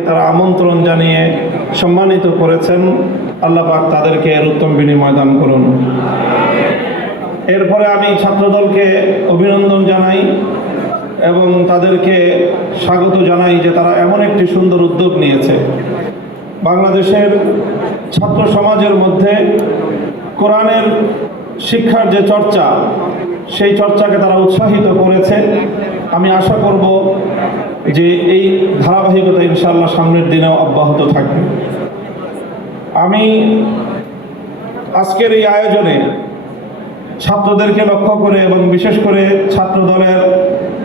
তারা আমন্ত্রণ জানিয়ে সম্মানিত করেছেন। আল্লাহ পাক তাদেরকে এর উত্তম বিনিময় দান করুন। এরপরে আমি ছাত্রদলকে অভিনন্দন জানাই এবং তাদেরকে স্বাগত জানাই যে তারা এমন একটি সুন্দর উদ্যোগ নিয়েছে। বাংলাদেশের ছাত্র সমাজের মধ্যে কোরআনের শিক্ষার যে চর্চা, সেই চর্চাকে তারা উৎসাহিত করেছে। আমি আশা করব যে এই ধারাবাহিকতা ইনশাআল্লাহ সামনের দিনেও অব্যাহত থাকবে। আমি আজকের এই আয়োজনে ছাত্রদেরকে লক্ষ্য করে এবং বিশেষ করে ছাত্র দলের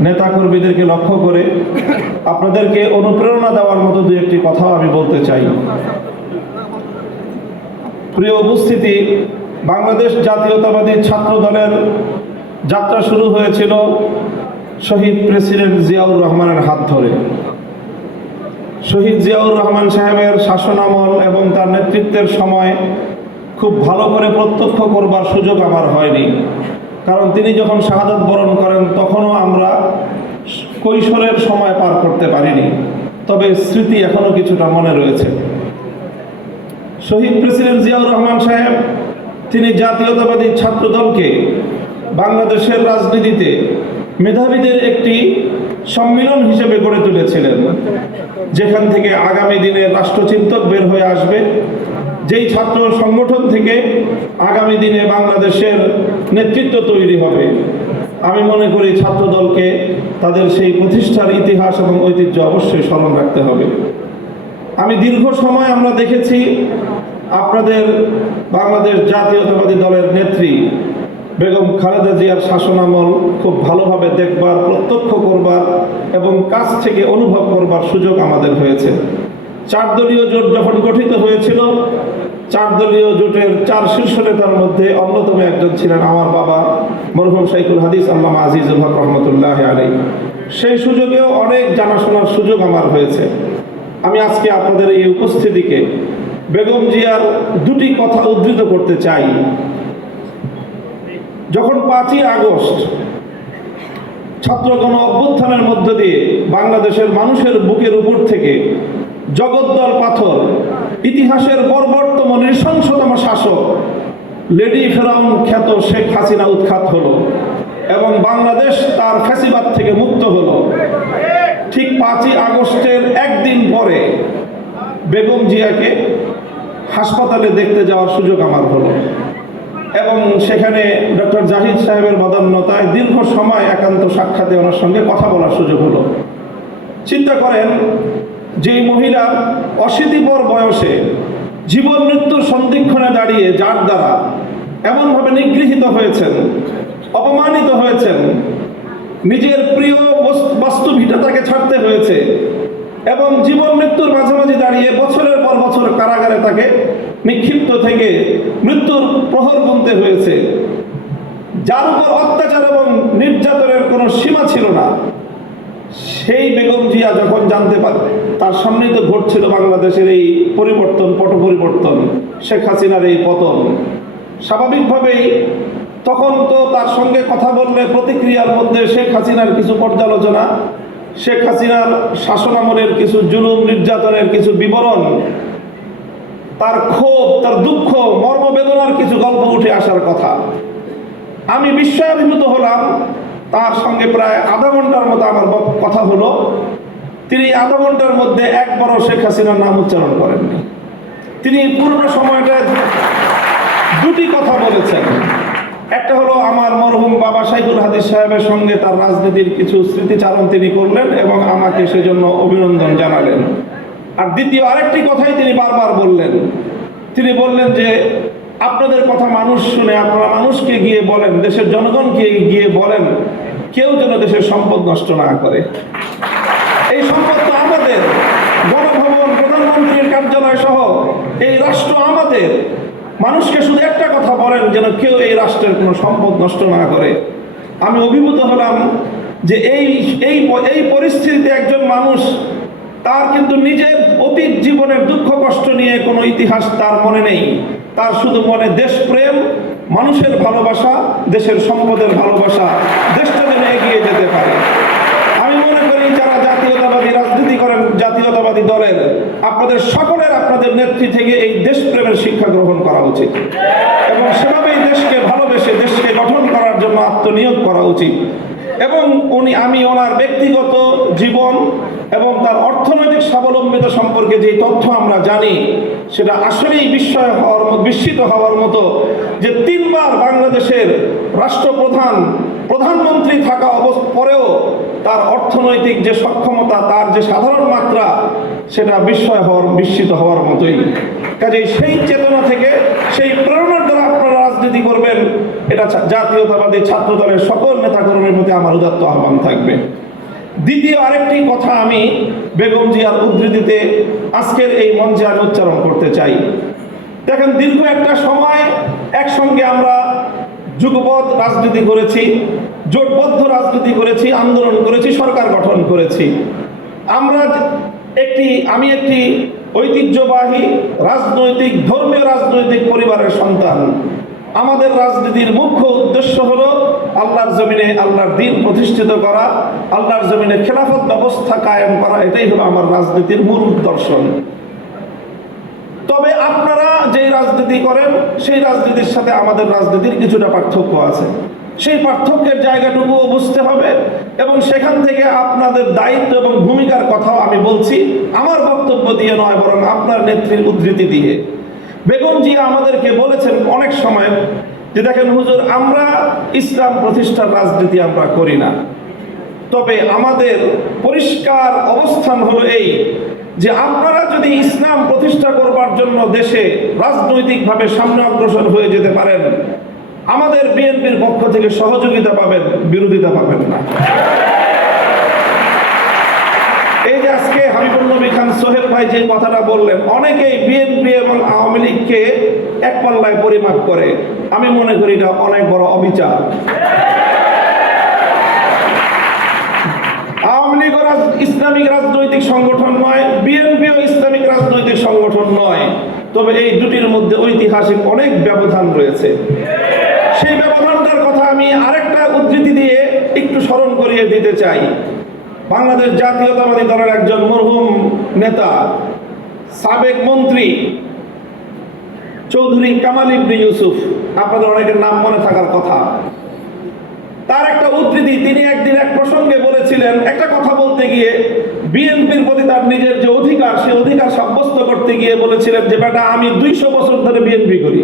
নেতাকর্মীদেরকে লক্ষ্য করে আপনাদেরকে অনুপ্রেরণা দেওয়ার মতো দু একটি কথাও আমি বলতে চাই। প্রিয় উপস্থিতি, বাংলাদেশ জাতীয়তাবাদী ছাত্র দলের যাত্রা শুরু হয়েছিল শহীদ প্রেসিডেন্ট জিয়াউর রহমানের হাত ধরে। শহীদ জিয়াউর রহমান সাহেবের শাসনামল এবং তার নেতৃত্বের সময় খুব ভালো করে প্রত্যক্ষ করবার সুযোগ আমার হয়নি, কারণ তিনি যখন শাহাদাত বরণ করেন তখনও আমরা কৈশোরের সময় পার করতে পারিনি, তবে স্মৃতি এখনো কিছুটা মনে রয়েছে। শহীদ প্রেসিডেন্ট জিয়াউর রহমান সাহেব তিনি জাতীয়তাবাদী ছাত্র দলকে বাংলাদেশের রাজনীতিতে মেধাবীদের একটি সম্মিলন হিসেবে গড়ে তুলেছিলেন, যেখান থেকে আগামী দিনে রাষ্ট্রচিন্তক বের হয়ে আসবে, যেই ছাত্র সংগঠন থেকে আগামী দিনে বাংলাদেশের নেতৃত্ব তৈরি হবে। আমি মনে করি ছাত্র দলকে তাদের সেই প্রতিষ্ঠার ইতিহাস এবং ঐতিহ্য অবশ্যই স্মরণ রাখতে হবে। আমি দীর্ঘ সময় আমরা দেখেছি আপনাদের বাংলাদেশ জাতীয়তাবাদী দলের নেত্রী বেগম খালেদা জিয়ার শাসনামল খুব ভালোভাবে দেখবার, প্রত্যক্ষ করবার এবং কাছ থেকে অনুভব করবার সুযোগ আমাদের হয়েছে। 4 দলীয় জোট যখন গঠিত হয়েছিল, 4 দলীয় জোটের 4 শীর্ষ নেতার মধ্যে অন্যতম একজন ছিলেন আমার বাবা মরহুম শাইখুল হাদিস আল্লামা আজিজুল হক রহমতুল্লাহ আলাইহি। সেই সুযোগেও অনেক জানাশোনার সুযোগ আমার হয়েছে। আমি আজকে আপনাদের এই উপস্থিতিকে বেগম জিয়ার 2টি কথা উদ্ধৃত করতে চাই। যখন 5ই আগস্ট ছাত্র গণ অভ্যুত্থানের মধ্য দিয়ে বাংলাদেশের মানুষের বুকের উপর থেকে জগদ্দল পাথর, ইতিহাসের বর্বরতম নৃশংসতম শাসক লেডি ফেরাউন খ্যাত শেখ হাসিনা উৎখাত হলো এবং বাংলাদেশ তার ফ্যাসিবাদ থেকে মুক্ত হলো, ঠিক 5ই আগস্টের একদিন পরে বেগম জিয়াকে হাসপাতালে দেখতে যাওয়ার সুযোগ আমার হলো এবং সেখানে ডক্টর জাহিদ সাহেবের বদান্যতায় দীর্ঘ সময় একান্ত সাক্ষাতে ওনার সঙ্গে কথা বলার সুযোগ হলো। চিন্তা করেন, যেই মহিলা অশীতিপর বয়সে জীবন মৃত্যুর সন্ধিক্ষণে দাঁড়িয়ে যার দ্বারা এমনভাবে নিগৃহীত হয়েছেন, অপমানিত হয়েছেন, নিজের প্রিয় বস্তু ভিটা তাকে ছাড়তে হয়েছে এবং জীবন মৃত্যুর মাঝামাঝি দাঁড়িয়ে বছরের পর বছর কারাগারে তাকে নিক্ষিপ্ত থেকে মৃত্যুর প্রহর গুনতে হয়েছে, যার উপর অত্যাচার এবং নির্যাতনের কোনো সীমা ছিল না, সেই বেগম জিয়া যখন জানতে পারে তার সামনেই তো ঘটছিল বাংলাদেশের এই পরিবর্তন, পট পরিবর্তন, শেখ হাসিনার এই পতন, স্বাভাবিকভাবেই তখন তো তার সঙ্গে কথা বললে প্রতিক্রিয়ার মধ্যে শেখ হাসিনার কিছু পর্যালোচনা, শেখ হাসিনার শাসনামলের কিছু জুলুম নির্যাতনের কিছু বিবরণ, তার ক্ষোভ, তার দুঃখ, মর্মবেদনার কিছু গল্প উঠে আসার কথা। আমি বিস্ময়াভিভূত হলাম। তার সঙ্গে প্রায় আধা ঘন্টার মতো আমার কথা হলো। তিনি আধা ঘন্টার মধ্যে একবারও শেখ হাসিনার নাম উচ্চারণ করেননি। তিনি পুরো সময়টা 2টি কথা বলেছেন। একটা হলো আমার মরহুম বাবা শাইখুল হাদিস সাহেবের সঙ্গে তার রাজনীতির কিছু স্মৃতিচারণ তিনি করলেন এবং আমাকে সেজন্য অভিনন্দন জানালেন। আর দ্বিতীয় আরেকটি কথাই তিনি বারবার বললেন। তিনি বললেন যে আপনাদের কথা মানুষ শুনে, আপনারা মানুষকে গিয়ে বলেন, দেশের জনগণকে গিয়ে বলেন, কেউ যেন দেশের সম্পদ নষ্ট না করে। এই সম্পদ তো আমাদের, গণভবন, প্রধানমন্ত্রীর কার্যালয় সহ এই রাষ্ট্র আমাদের। মানুষকে শুধু একটা কথা বলেন, যেন কেউ এই রাষ্ট্রের কোনো সম্পদ নষ্ট না করে। আমি অভিভূত হলাম যে এই পরিস্থিতিতে একজন মানুষ, তার কিন্তু নিজের অতীত জীবনের দুঃখ কষ্ট নিয়ে কোনো ইতিহাস তার মনে নেই, তার শুধু মনে দেশপ্রেম, মানুষের ভালোবাসা, দেশের সম্পদের ভালোবাসা, দেশটা যেন এগিয়ে যেতে পারে। আমি মনে করি যারা জাতীয়তাবাদী রাজনীতি করেন, জাতীয়তাবাদী জাতীয়তাবাদী দলের আপনাদের সকলের আপনাদের নেত্রী থেকে এই দেশপ্রেমের শিক্ষা গ্রহণ করা উচিত এবং সেভাবেই দেশকে ভালোবেসে দেশকে গঠন করার জন্য আত্মনিয়োগ করা উচিত। এবং আমি ওনার ব্যক্তিগত জীবন এবং তার অর্থনৈতিক স্বাবলম্বিতা সম্পর্কে যে তথ্য আমরা জানি সেটা আসলেই বিস্মিত হওয়ার মতো, যে 3 বার বাংলাদেশের রাষ্ট্রপ্রধান প্রধানমন্ত্রী থাকা পরেও তার অর্থনৈতিক যে সক্ষমতা, তার যে সাধারণ মাত্রা, সেটা বিস্মিত হওয়ার মতোই। কাজেই সেই চেতনা থেকে, সেই প্রেরণার দ্বারা আপনারা রাজনীতি করবেন, এটা জাতীয়তাবাদী ছাত্র দলের সকল নেতাকর্মীর প্রতি আমার উদাত্ত আহ্বান থাকবে। দ্বিতীয় আরেকটি কথা আমি বেগম জিয়ার উদ্ধৃতিতে আজকের এই মঞ্চে আমি উচ্চারণ করতে চাই। দেখেন, দীর্ঘ একটা সময় একসঙ্গে আমরা যুগপৎ রাজনীতি করেছি, জোটবদ্ধ রাজনীতি করেছি, আন্দোলন করেছি, সরকার গঠন করেছি। আমি একটি ঐতিহ্যবাহী রাজনৈতিক, ধর্মীয় রাজনৈতিক পরিবারের সন্তান। আমাদের রাজনীতির মুখ্য উদ্দেশ্য হলো আল্লাহর জমিনে আল্লাহর দ্বীন প্রতিষ্ঠিত করা, আল্লাহর জমিনে খেলাফত ব্যবস্থা কায়েম করা। এটাই হলো আমার রাজনীতির মূল দর্শন। তবে আপনারা যেই রাজনীতি করেন সেই রাজনীতির সাথে আমাদের রাজনীতির কিছুটা পার্থক্য আছে। সেই পার্থক্যের জায়গাটুকুও বুঝতে হবে এবং সেখান থেকে আপনাদের দায়িত্ব এবং ভূমিকার কথাও আমি বলছি, আমার বক্তব্য দিয়ে নয়, বরং আপনার নেত্রীর উদ্ধৃতি দিয়ে। বেগম জিয়া আমাদেরকে বলেছেন অনেক সময় যে, দেখেন হুজুর, আমরা ইসলাম প্রতিষ্ঠার রাজনীতি আমরা করি না, তবে আমাদের পরিষ্কার অবস্থান হলো এই যে আপনারা যদি ইসলাম প্রতিষ্ঠা করবার জন্য দেশে রাজনৈতিকভাবে সামনে অগ্রসর হয়ে যেতে পারেন, আমাদের বিএনপির পক্ষ থেকে সহযোগিতা পাবেন, বিরোধিতা পাবেন না। এই যে আজকে হাবিবুল নবী খান সোহেল ভাই যে কথাটা বললেন, অনেকেই বিএনপি এবং আওয়ামী লীগকে এক পাল্লায় পরিমাপ করে। আমি মনে করি এটা অনেক বড় অবিচার। আওয়ামী লীগও ইসলামিক রাজনৈতিক সংগঠন নয়, বিএনপিও ইসলামিক রাজনৈতিক সংগঠন নয়, তবে এই দুটির মধ্যে ঐতিহাসিক অনেক ব্যবধান রয়েছে। সেই ব্যবধানটার কথা আমি আরেকটা উদ্ধৃতি দিয়ে একটু স্মরণ করিয়ে দিতে চাই। বাংলাদেশ জাতীয়তাবাদী দলের একজন মরহুম নেতা, সাবেক মন্ত্রী চৌধুরী কামাল ইবনে ইউসুফ, আপনাদের অনেকের নাম মনে থাকার কথা। তার একটা উদ্ধৃতি, তিনি একদিন এক প্রসঙ্গে বলেছিলেন, একটা কথা বলতে গিয়ে বিএনপির প্রতি তার নিজের যে অধিকার, সেই অধিকার সাব্যস্ত করতে গিয়ে বলেছিলেন যে, বেটা, আমি 200 বছর ধরে বিএনপি করি।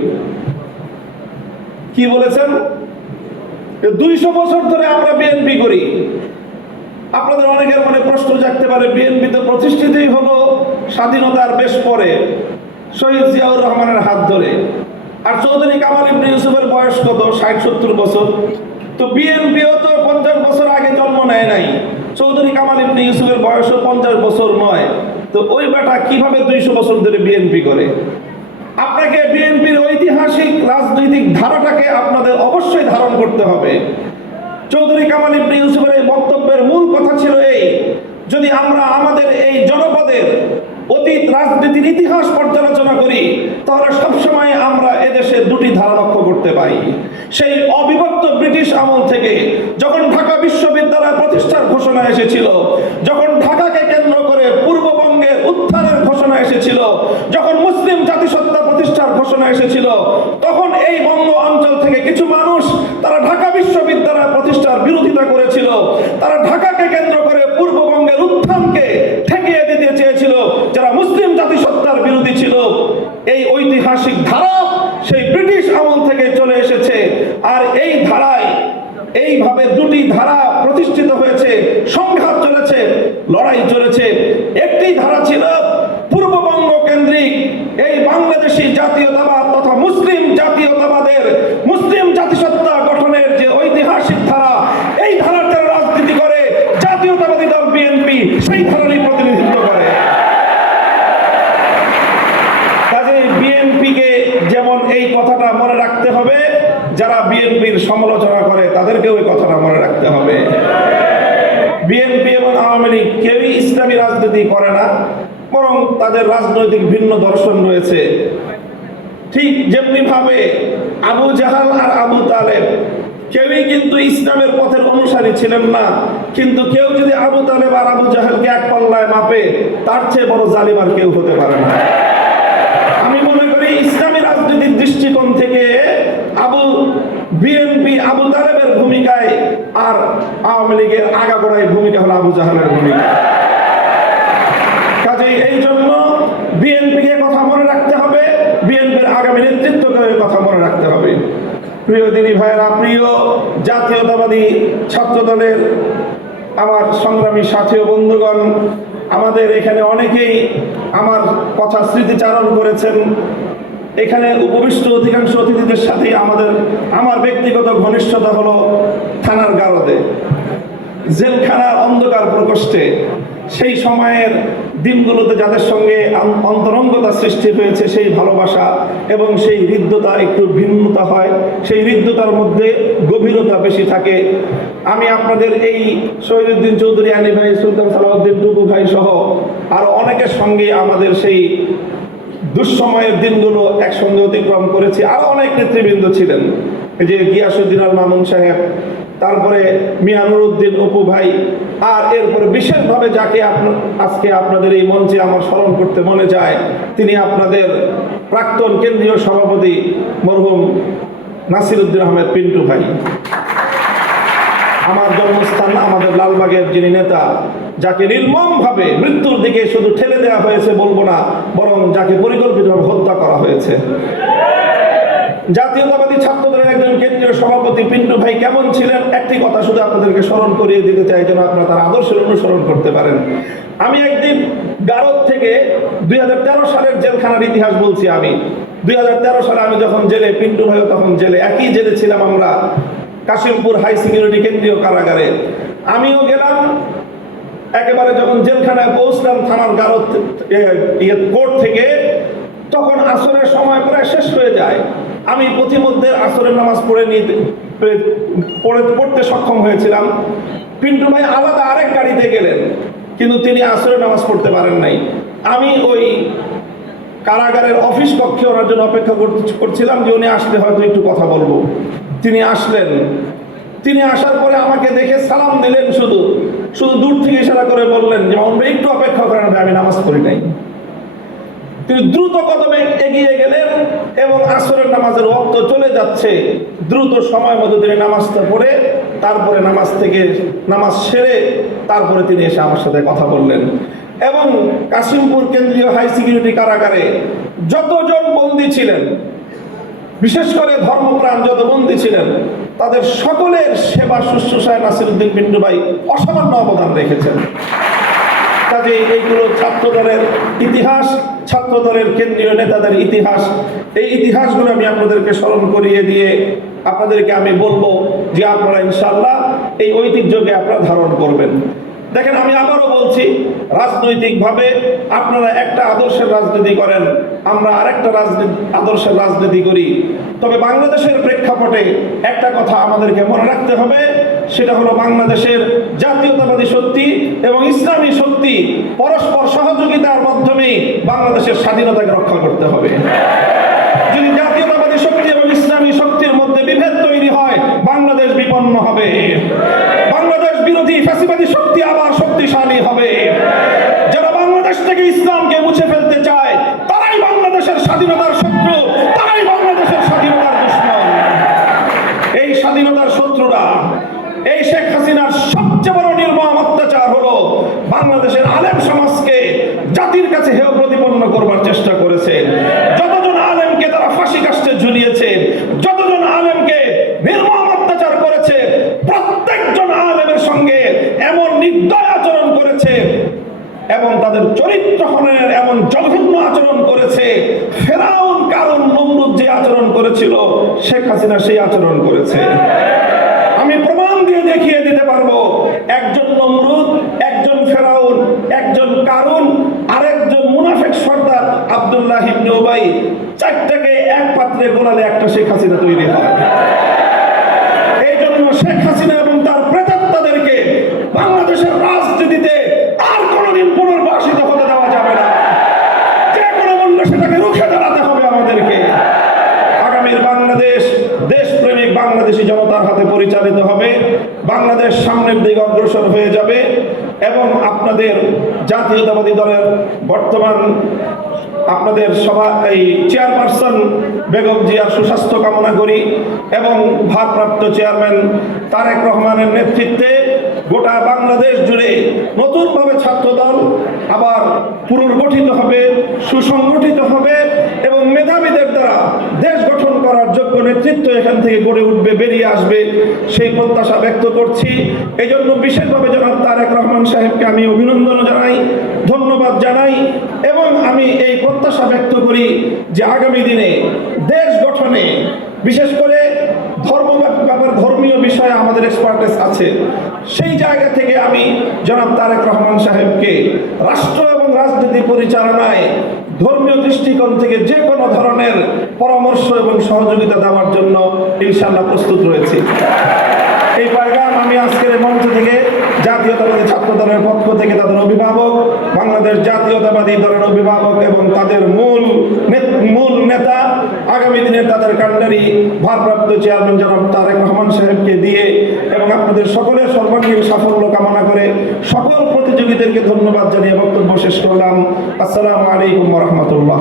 কি বলেছেন? 200 বছর ধরে আমরা বিএনপি করি। আপনাদের অনেকের মনে প্রশ্ন জাগতে পারে, বিএনপি তো প্রতিষ্ঠিতই হলো স্বাধীনতার বেশ পরে, শহীদ জিয়াউর রহমানের হাত ধরে। আর চৌধুরী কামাল ইবনে ইউসুফের বয়স কত? 60-70 বছর। তো বিএনপিও তো 50 বছর আগে জন্ম নেয় নাই। চৌধুরী কামাল ইবনে ইউসুফের বয়সও 50 বছর নয়। তো ওই বেটা কিভাবে 200 বছর ধরে বিএনপি করে? আপনাকে বিএনপির ঐতিহাসিক রাজনৈতিক ধারাটাকে আপনাদের অবশ্যই ধারণ করতে হবে। চৌধুরী কামাল ইবনে ইউসুফের এই বক্তব্যের মূল কথা ছিল এই, যদি আমরা আমাদের এই জনপদের অতীত রাজনীতির ইতিহাস পর্যালোচনা করি, তাহলে সবসময় আমরা এদেশে দুটি ধারা লক্ষ্য করতে পারি। সেই অবিভক্ত ব্রিটিশ আমল থেকে যখন ঢাকা বিশ্ববিদ্যালয় প্রতিষ্ঠার ঘোষণা এসেছিল, যখন ঢাকাকে কেন্দ্র করে পূর্ববঙ্গের উত্থানের ঘোষণা এসেছিল, যখন মুসলিম জাতিসত্তা প্রতিষ্ঠার ঘোষণা এসেছিল, তখন এই বঙ্গ অঞ্চল থেকে কিছু মানুষ তারা ঢাকা বিশ্ববিদ্যালয় প্রতিষ্ঠার বিরোধিতা করেছিল। তারা ঢাকাকে কেন্দ্র করে পূর্ববঙ্গের উত্থানকে ঠেকিয়ে দিতে চেয়েছিল, যারা মুসলিম জাতিসত্তার বিরোধী ছিল। এই ঐতিহাসিক ধারা সেই ব্রিটিশ আমল থেকে চলে এসেছে। আর এই ধারায় এইভাবে দুটি ধারা প্রতিষ্ঠিত হয়েছে, সংঘাত চলেছে, লড়াই চলেছে। একটি ধারা ছিল পূর্ববঙ্গ কেন্দ্রিক এই বাংলাদেশী জাতীয়তাবাদ তথা মুসলিম জাতীয়তাবাদের, মুসলিম জাতিসত্তা গঠনের যে ঐতিহাসিক ধারা, এই ধারার যারা রাজনীতি করে জাতীয়তাবাদী দল বিএনপি সেই ধারারই প্রতিনিধিত্ব করে। কাজেই বিএনপিকে যেমন এই কথাটা মনে রাখতে হবে, যারা বিএনপির সমালোচনা করে তাদেরকেও এই কথাটা মনে রাখতে হবে। বিএনপি এবং আওয়ামী লীগ কেউই ইসলামী রাজনীতি করে না, বরং তাদের রাজনৈতিক ভিন্ন দর্শন রয়েছে। ঠিক যেমনি ভাবে আবু জাহাল আর আবু তালেব কেউই কিন্তু ইসলামের পথের অনুসারী ছিলেন না। কিন্তু কেউ যদি আবু তালেব আর আবু জাহেলকে এক পাল্লায় মাপে, তার চেয়ে বড় জালিম আর কেউ হতে পারে না। আমি মনে করি ইসলামী রাজনীতির দৃষ্টিকোণ থেকে বিএনপি আবু তালেবের ভূমিকায় আর আওয়ামী লীগের আগাগোড়ায় ভূমিকা হলো আবু জাহেলের ভূমিকা। কাজেই এই জন্য বিএনপিকে কথা মনে রাখতে হবে, বিএনপির আগামী নেতৃত্বকে কথা মনে রাখতে হবে। প্রিয় দিনী ভাইয়েরা, প্রিয় জাতীয়তাবাদী ছাত্র দলের আমার সংগ্রামী সাথী ও বন্ধুগণ, আমাদের এখানে অনেকেই আমার কথা স্মৃতিচারণ করেছেন। এখানে উপবিষ্ট অধিকাংশ অতিথিদের সাথে আমার ব্যক্তিগত ঘনিষ্ঠতা হলো থানার গারদে, জেলখানার অন্ধকার প্রকোষ্ঠে সেই সময়ের দিনগুলোতে যাদের সঙ্গে অন্তরঙ্গতা সৃষ্টি হয়েছে, সেই ভালোবাসা এবং সেই হৃদ্যতা একটু ভিন্নতা হয়, সেই হৃদ্যতার মধ্যে গভীরতা বেশি থাকে। আমি আপনাদের এই শহীদুদ্দিন চৌধুরী, আলী ভাই, সুলতান সালাউদ্দিন টুকু ভাই সহ আরো অনেকের সঙ্গে আমাদের সেই দুঃসময়ের দিনগুলো একসঙ্গে অতিক্রম করেছি। আরো অনেক নেতৃবৃন্দ ছিলেন, এই যে গিয়াসউদ্দিন আল মামুন সাহেব, তারপরে মিয়া নুরুদ্দিন অপু ভাই, আর এরপরে বিশেষভাবে যাকে আজকে আপনাদের এই মঞ্চে আমার স্মরণ করতে মনে যায়, তিনি আপনাদের প্রাক্তন কেন্দ্রীয় সভাপতি মরহুম নাসিরউদ্দিন আহমেদ পিন্টু ভাই। আমার জন্মস্থান আমাদের লালবাগের যিনি নেতা, যাকে নির্মমভাবে মৃত্যুর দিকে শুধু ঠেলে দেওয়া হয়েছে বলবো না, বরং যাকে পরিকল্পিতভাবে হত্যা করা হয়েছে। জাতীয়তাবাদী ছাত্র দলের একজন কেন্দ্রীয় সভাপতি পিন্টু ভাই কেমন ছিলেন, একটি কথা শুধু আপনাদেরকে স্মরণ করিয়ে দিতে চাই, যেন আপনারা তার আদর্শের অনুসরণ করতে পারেন। আমি একদিন গারদ থেকে 2013 সালের জেলখানার ইতিহাস বলছি। আমি 2013 সালে আমি যখন জেলে, পিন্টু ভাইও তখন জেলে, একই জেলে ছিলাম আমরা, কাশিমপুর হাই সিকিউরিটি কেন্দ্রীয় কারাগারে। আমিও গেলাম, একেবারে যখন জেলখানায় পৌঁছলাম থানার গারদ কোর্ট থেকে, তখন আসরের সময় প্রায় শেষ হয়ে যায়। আমি পথিমধ্যে আসরের নামাজ পড়তে সক্ষম হয়েছিলাম। পিন্টু ভাই আলাদা আরেক গাড়িতে গেলেন, কিন্তু তিনি আসরের নামাজ পড়তে পারেন নাই। আমি ওই কারাগারের অফিস কক্ষে ওনার জন্য অপেক্ষা করছিলাম যে উনি আসলে হয়তো একটু কথা বলবো। তিনি আসলেন। তিনি আসার পরে আমাকে দেখে সালাম দিলেন, শুধু দূর থেকে ইশারা করে বললেন যে একটু অপেক্ষা করেন, আমি নামাজ পড়ি নাই। তিনি দ্রুত কদমে এগিয়ে গেলেন এবং আসরের নামাজের ওয়াক্ত চলে যাচ্ছে, দ্রুত সময় মতো তিনি নামাজটা পড়ে, তারপরে নামাজ সেরে তারপরে তিনি এসে আমার সাথে কথা বললেন। এবং কাশিমপুর কেন্দ্রীয় হাই সিকিউরিটি কারাগারে যতজন বন্দী ছিলেন, বিশেষ করে ধর্মপ্রাণ যত বন্দী ছিলেন, তাদের সকলের সেবা শুশ্রূষায় নাসিরউদ্দিন পিন্টু ভাই অসামান্য অবদান রেখেছেন। কাজে এইগুলো ছাত্র দলের ইতিহাস, ছাত্র দলের কেন্দ্রীয় নেতাদের ইতিহাস। এই ইতিহাসগুলো আমি আপনাদেরকে স্মরণ করিয়ে দিয়ে আপনাদেরকে আমি বলবো যে আপনারা ইনশাআল্লাহ এই ঐতিহ্যকে আপনারা ধারণ করবেন। দেখেন, আমি আবারও বলছি, রাজনৈতিকভাবে আপনারা একটা আদর্শের রাজনীতি করেন, আমরা আরেকটা আদর্শের রাজনীতি করি। তবে বাংলাদেশের প্রেক্ষাপটে একটা কথা আমাদেরকে মনে রাখতে হবে, সেটা হলো বাংলাদেশের জাতীয়তাবাদী শক্তি এবং ইসলামী শক্তি পরস্পর সহযোগিতার মাধ্যমে বাংলাদেশের স্বাধীনতাকে রক্ষা করতে হবে। যদি জাতীয়তাবাদী শক্তি এবং ইসলামী শক্তির মধ্যে বিভেদ তৈরি হয়, বাংলাদেশ বিপন্ন হবে, বাংলাদেশ বিরোধী ফ্যাসিবাদী শক্তি আবার শক্তিশালী হবে। যারা বাংলাদেশ থেকে ইসলামকে মুছে ফেলতে চায়, তারাই বাংলাদেশের স্বাধীনতার শত্রু, তারাই বাংলাদেশের স্বাধীনতার দুশমন। এই স্বাধীনতার শত্রুরা, এই শেখ হাসিনার সবচেয়ে বড় নির্মম অত্যাচার হলো বাংলাদেশের আলেম সমাজকে জাতির কাছে হেয় প্রতিপন্ন করবার চেষ্টা করেছে। যতজন আলেমকে তারা ফাঁসি কাস্টে ঝুলিয়েছে, যতজন আলেমকে নির্মম অত্যাচার করেছে, প্রত্যেকজন আলেমের সঙ্গে এমন নির্দয় আচরণ করেছে এবং তাদের চরিত্র হননের এমন জঘন্য আচরণ করেছে। ফেরাউন, কারণ নমরুদ যে আচরণ করেছিল, শেখ হাসিনা সেই আচরণ করেছে। আমি প্রমাণ দিয়ে দেখিয়ে দিতে পারবো, একজন নমরুদ, একজন ফেরাউন, একজন কারুন, আরেকজন মুনাফিক সর্দার আব্দুল্লাহ ইবনে উবাই, চারটাকে এক পাত্রে গোলালে একটা শেখ হাসিনা তৈরি হয়। এই জন্য শেখ হাসিনা এবং তার প্রেতাত্মাদেরকে বাংলাদেশের রাজনীতিতে আর কোনোদিন পুনর্বাসিত হতে দেওয়া যাবে না। যে কোনো মূল্যে সেটাকে রুখে দাঁড়াতে হবে আমাদেরকে। আগামীর বাংলাদেশ দেশপ্রেমিক বাংলাদেশী জনতার হাতে পরিচালিত পরিচালিত হবে, বাংলাদেশ সামনের দিকে অগ্রসর হয়ে যাবে। এবং আপনাদের জাতীয়তাবাদী দলের বর্তমান আপনাদের সভা এই চেয়ারপারসন বেগম জিয়ার সুস্বাস্থ্য কামনা করি এবং ভারপ্রাপ্ত চেয়ারম্যান তারেক রহমানের নেতৃত্বে গোটা বাংলাদেশ জুড়ে নতুনভাবে ছাত্রদল আবার পুনর্গঠিত হবে, সুসংগঠিত হবে এবং মেধাবীদের দ্বারা দেশ গঠন করার যোগ্য নেতৃত্ব এখান থেকে গড়ে উঠবে, বেরিয়ে আসবে, সেই প্রত্যাশা ব্যক্ত করছি। এই জন্য বিশেষভাবে জনাব তারেক রহমান সাহেবকে আমি অভিনন্দন জানাই, ধন্যবাদ জানাই এবং আমি এই প্রত্যাশা ব্যক্ত করি যে আগামী দিনে দেশ গঠনে বিশেষ করে ধর্মীয় বিষয়ে আমাদের এক্সপার্টিস আছে, সেই জায়গা থেকে আমি জনাব তারেক রহমান সাহেবকে রাষ্ট্র এবং রাজনীতি পরিচালনায় ধর্মীয় দৃষ্টিকোণ থেকে যে কোনো ধরনের পরামর্শ এবং সহযোগিতা দেওয়ার জন্য ইনশাআল্লাহ প্রস্তুত রয়েছি। এই পয়গাম আমি আজকের মঞ্চ থেকে জাতীয়তাবাদী ছাত্র দলের পক্ষ থেকে তাদের অভিভাবক, বাংলাদেশ জাতীয়তাবাদী দলের অভিভাবক এবং তাদের মূল নেতা, আগামী দিনে তাদের কাণ্ডারি ভারপ্রাপ্ত চেয়ারম্যান জনাব তারেক রহমান সাহেবকে দিয়ে এবং আপনাদের সকলের সর্বাঙ্গীন সাফল্য কামনা করে সকল প্রতিযোগীদেরকে ধন্যবাদ জানিয়ে বক্তব্য শেষ করলাম। আসসালামু আলাইকুম ওয়া রাহমাতুল্লাহ।